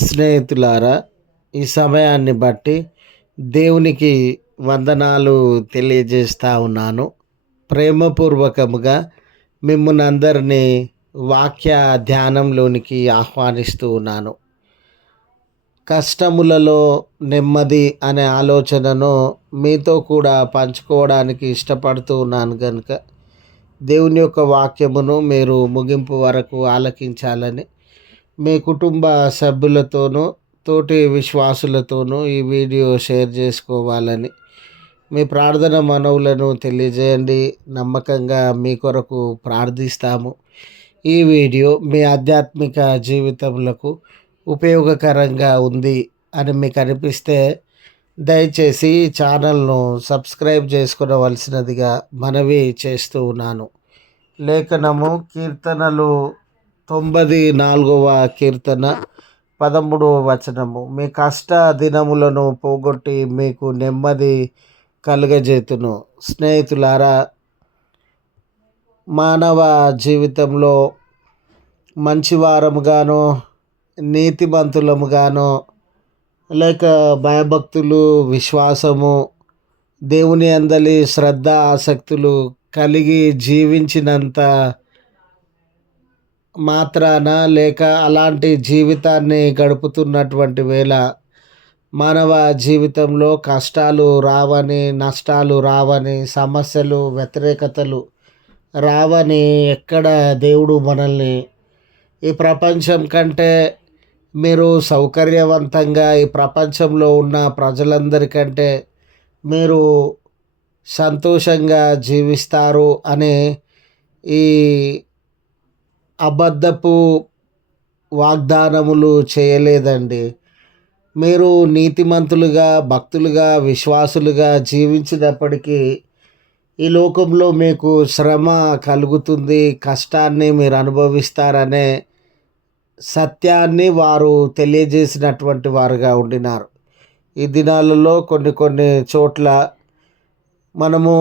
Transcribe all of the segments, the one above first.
స్నేహితులారా, ఈ సమయాన్ని బట్టి దేవునికి వందనాలు తెలియజేస్తా ఉన్నాను. ప్రేమపూర్వకముగా మిమ్మును అందరినీ వాక్య ధ్యానంలోనికి ఆహ్వానిస్తూ ఉన్నాను. కష్టములలో నెమ్మది అనే ఆలోచనను మీతో కూడా పంచుకోవడానికి ఇష్టపడుతూ ఉన్నాను గనుక దేవుని యొక్క వాక్యమును మీరు ముగింపు వరకు ఆలకించాలని మీ కుటుంబ సభ్యులతోనూ తోటి విశ్వాసులతోనూ ఈ వీడియో షేర్ చేసుకోవాలని మీ ప్రార్థన మనవులను తెలియజేయండి. నమ్మకంగా మీ కొరకు ప్రార్థిస్తాము. ఈ వీడియో మీ ఆధ్యాత్మిక జీవితములకు ఉపయోగకరంగా ఉంది అని మీకు అనిపిస్తే దయచేసి ఛానల్ను సబ్స్క్రైబ్ చేసుకునవలసినదిగా మనవి చేస్తూ ఉన్నాను. లేఖనము కీర్తనలు 94వ కీర్తన 13వ వచనము. మీ కష్ట దినములను పోగొట్టి మీకు నెమ్మది కలుగజేతును. స్నేహితులారా, మానవ జీవితంలో మంచివారముగానో నీతిమంతులముగానో లేక భయభక్తులు, విశ్వాసము, దేవుని అందలి శ్రద్ధ, ఆసక్తులు కలిగి జీవించినంత మాత్రాన లేక అలాంటి జీవితాన్ని గడుపుతున్నటువంటి వేళ మానవ జీవితంలో కష్టాలు రావని, నష్టాలు రావని, సమస్యలు, వ్యతిరేకతలు రావని ఎక్కడ దేవుడు మనల్ని ఈ ప్రపంచం కంటే మీరు సౌకర్యవంతంగా ఈ ప్రపంచంలో ఉన్న ప్రజలందరికంటే మీరు సంతోషంగా జీవిస్తారు అనే ఈ అబద్ధపు వాగ్దానములు చేయలేదండి. మీరు నీతిమంతులుగా, భక్తులుగా, విశ్వాసులుగా జీవించినప్పటికీ ఈ లోకంలో మీకు శ్రమ కలుగుతుంది, కష్టాన్ని మీరు అనుభవిస్తారనే సత్యాన్ని వారు తెలియజేసినటువంటి వారుగా ఉండినారు. ఈ దినాలలో కొన్ని చోట్ల మనము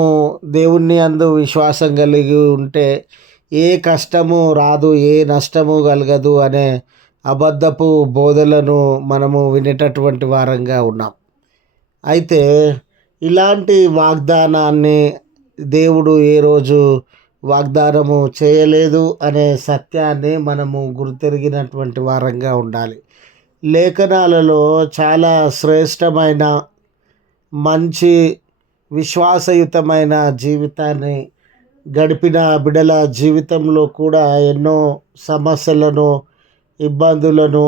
దేవుని యందు విశ్వాసం కలిగి ఉంటే ఏ కష్టము రాదు, ఏ నష్టము కలగదు అనే అబద్ధపు బోధలను మనము వినేటటువంటి వారంగా ఉన్నాం. అయితే ఇలాంటి వాగ్దానాన్ని దేవుడు ఏ రోజు వాగ్దానము చేయలేదు అనే సత్యాన్ని మనము గుర్తెరిగినటువంటి వారంగా ఉండాలి. లేఖనాలలో చాలా శ్రేష్టమైన, మంచి, విశ్వాసయుతమైన జీవితాన్ని గడిపిన బిడల జీవితంలో కూడా ఎన్నో సమస్యలను, ఇబ్బందులను,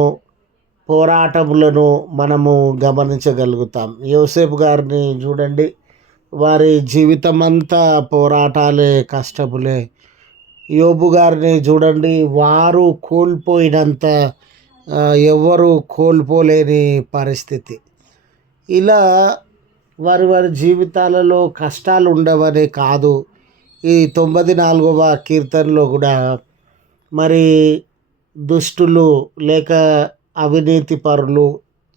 పోరాటములను మనము గమనించగలుగుతాం. యోసేపు గారిని చూడండి, వారి జీవితం అంతా పోరాటాలే, కష్టములే. యోబు గారిని చూడండి, వారు కోల్పోయినంత ఎవ్వరూ కోల్పోలేని పరిస్థితి. ఇలా వారి జీవితాలలో కష్టాలు ఉండవనే కాదు, ఈ 94వ కీర్తనలో కూడా మరి దుష్టులు లేక అవినీతి పరులు,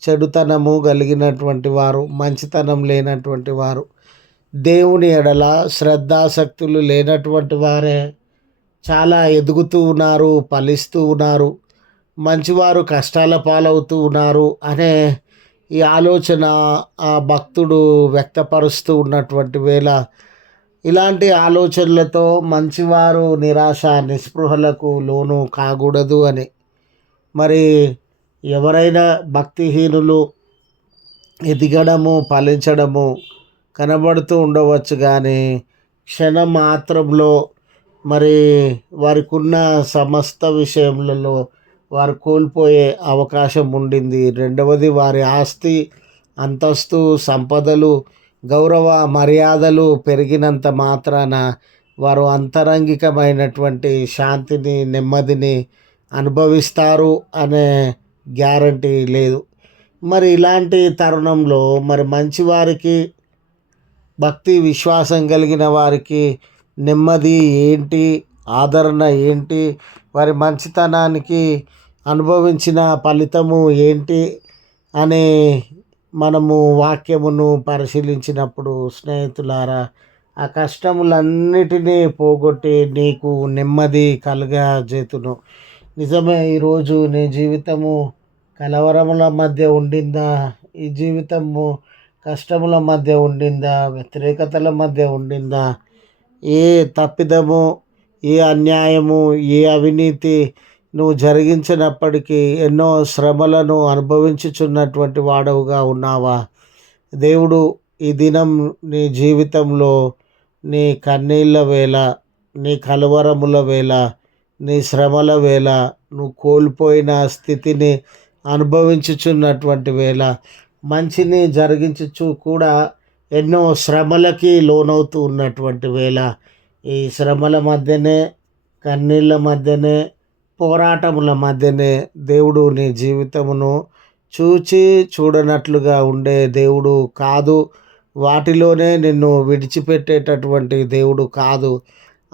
చెడుతనము కలిగినటువంటి వారు, మంచితనం లేనటువంటి వారు, దేవుని ఎడల శ్రద్ధాసక్తులు లేనటువంటి వారే చాలా ఎదుగుతూ ఉన్నారు, ఫలిస్తూ ఉన్నారు, మంచివారు కష్టాల పాలవుతూ ఉన్నారు అనే ఈ ఆలోచన ఆ భక్తుడు వ్యక్తపరుస్తూ ఉన్నటువంటి వేళ ఇలాంటి ఆలోచనలతో మంచివారు నిరాశ, నిస్పృహలకు లోను కాకూడదు అని. మరి ఎవరైనా భక్తిహీనులు ఎదగడము, ఫలించడము కనబడుతూ ఉండవచ్చు, కానీ క్షణం మాత్రంలో మరి వారికి ఉన్న సమస్త విషయములలో వారు కోల్పోయే అవకాశం ఉండింది. రెండవది, వారి ఆస్తి, అంతస్తు, సంపదలు, గౌరవ మర్యాదలు పెరిగినంత మాత్రాన వారు అంతరంగికమైనటువంటి శాంతిని, నెమ్మదిని అనుభవిస్తారు అనే గ్యారంటీ లేదు. మరి ఇలాంటి తరుణంలో మరి మంచివారికి, భక్తి విశ్వాసం కలిగిన వారికి నెమ్మది ఏంటి, ఆదరణ ఏంటి, వారి మంచితనానికి అనుభవించిన ఫలితము ఏంటి అనే మనము వాక్యమును పరిశీలించినప్పుడు స్నేహితులారా, ఆ కష్టములన్నిటినీ పోగొట్టి నీకు నెమ్మది కలుగజేతును. నిజమే, ఈరోజు నీ జీవితము కలవరముల మధ్య ఉండిందా ఈ జీవితము? కష్టముల మధ్య ఉండిందా? వ్యతిరేకతల మధ్య ఉండిందా? ఏ తప్పిదము, ఏ అన్యాయము, ఏ అవినీతి నువ్వు జరిగించినప్పటికీ ఎన్నో శ్రమలను అనుభవించుచున్నటువంటి వాడవుగా ఉన్నావా? దేవుడు ఈ దినం నీ జీవితంలో నీ కన్నీళ్ళ వేళ, నీ కలవరముల వేళ, నీ శ్రమల వేళ, నువ్వు కోల్పోయిన స్థితిని అనుభవించుచున్నటువంటి వేళ, మంచిని జరిగించుచు కూడా ఎన్నో శ్రమలకి లోనవుతూ ఉన్నటువంటి వేళ, ఈ శ్రమల మధ్యనే, కన్నీళ్ళ మధ్యనే, పోరాటముల మధ్యనే దేవుడు నీ జీవితమును చూచి చూడనట్లుగా ఉండే దేవుడు కాదు. వాటిలోనే నిన్ను విడిచిపెట్టేటటువంటి దేవుడు కాదు.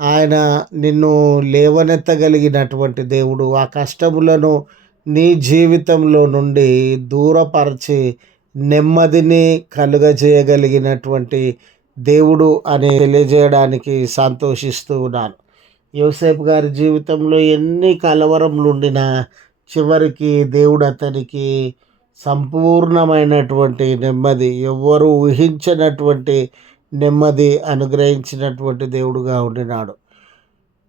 ఆయన నిన్ను లేవనెత్తగలిగినటువంటి దేవుడు. ఆ కష్టములను నీ జీవితంలో నుండి దూరపరిచి నెమ్మదిని కలుగజేయగలిగినటువంటి దేవుడు అని తెలియజేయడానికి సంతోషిస్తూ ఉన్నాను. యోసేపు గారి జీవితంలో ఎన్ని కలవరములు ఉండినా చివరికి దేవుడు అతనికి సంపూర్ణమైనటువంటి నెమ్మది, ఎవ్వరూ ఊహించినటువంటి నెమ్మది అనుగ్రహించినటువంటి దేవుడుగా ఉండినాడు.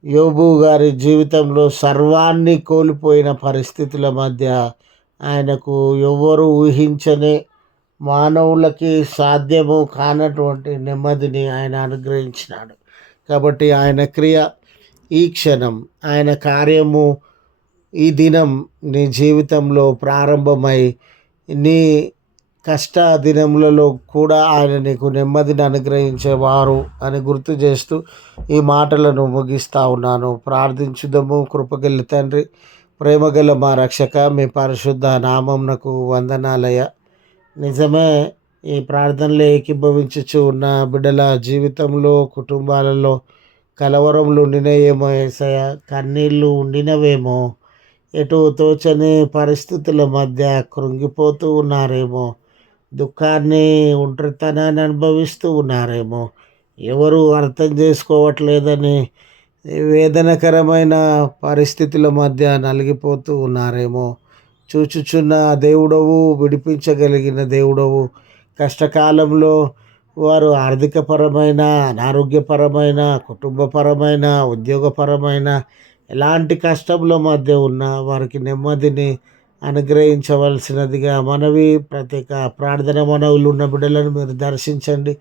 యోబు గారి జీవితంలో సర్వాన్ని కోల్పోయిన పరిస్థితుల మధ్య ఆయనకు ఎవ్వరూ ఊహించని, మానవులకి సాధ్యము కానటువంటి నెమ్మదిని ఆయన అనుగ్రహించినాడు. కాబట్టి ఆయన క్రియ, ఈ క్షణం, ఆయన కార్యము ఈ దినం నీ జీవితంలో ప్రారంభమై నీ కష్ట దినములలో కూడా ఆయన నీకు నెమ్మదిని అనుగ్రహించేవారు అని గుర్తు చేస్తూ ఈ మాటలను ముగిస్తూ ఉన్నాను. ప్రార్థించుదము. కృపగల తండ్రి, ప్రేమగల మా రక్షక, మీ పరిశుద్ధ నామమునకు వందనాలయ. నిజమే, ఈ ప్రార్థనలో ఏకీభవించుచు ఉన్న బిడ్డల జీవితంలో, కుటుంబాలలో కలవరములు ఉండినయేమో యేసయ్య, కన్నీళ్ళు ఉండినవేమో, ఎటు తోచని పరిస్థితుల మధ్య కృంగిపోతూ ఉన్నారేమో, దుఃఖాన్ని, ఒంటరితనాన్ని అనుభవిస్తూ ఉన్నారేమో, ఎవరు అర్థం చేసుకోవట్లేదని వేదనకరమైన పరిస్థితుల మధ్య నలిగిపోతూ ఉన్నారేమో, చూచుచున్న దేవుడవు, విడిపించగలిగిన దేవుడవు. కష్టకాలంలో వారు ఆర్థికపరమైన, అనారోగ్యపరమైన, కుటుంబపరమైన, ఉద్యోగపరమైన ఎలాంటి కష్టముల మధ్య ఉన్నా వారికి నెమ్మదిని అనుగ్రహించవలసినదిగా మనవి. ప్రత్యేక ప్రార్థన మనవులు ఉన్న బిడ్డలను మీరు దర్శించండి,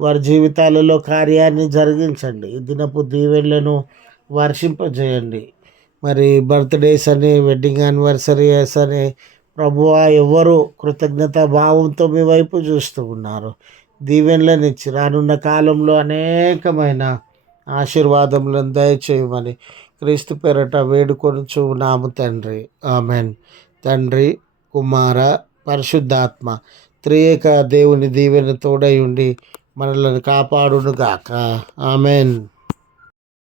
వారి జీవితాలలో కార్యాన్ని జరిగించండి, ఈ దినపు దీవెనలను వర్షింపజేయండి. మరి బర్త్డేస్ అని, వెడ్డింగ్ యానివర్సరీస్ అని ప్రభువా ఎవరు కృతజ్ఞత భావంతో మీ వైపు చూస్తూ ఉన్నారు. దీవెనలను ఇచ్చి రానున్న కాలంలో అనేకమైన ఆశీర్వాదములను దయచేయమని క్రీస్తు పేరట వేడుకొనుచు నాము తండ్రి. ఆమెన్. తండ్రి, కుమార, పరిశుద్ధాత్మ త్రియేక దేవుని దీవెన తోడై ఉండి మనలను కాపాడునుగాక. ఆమెన్.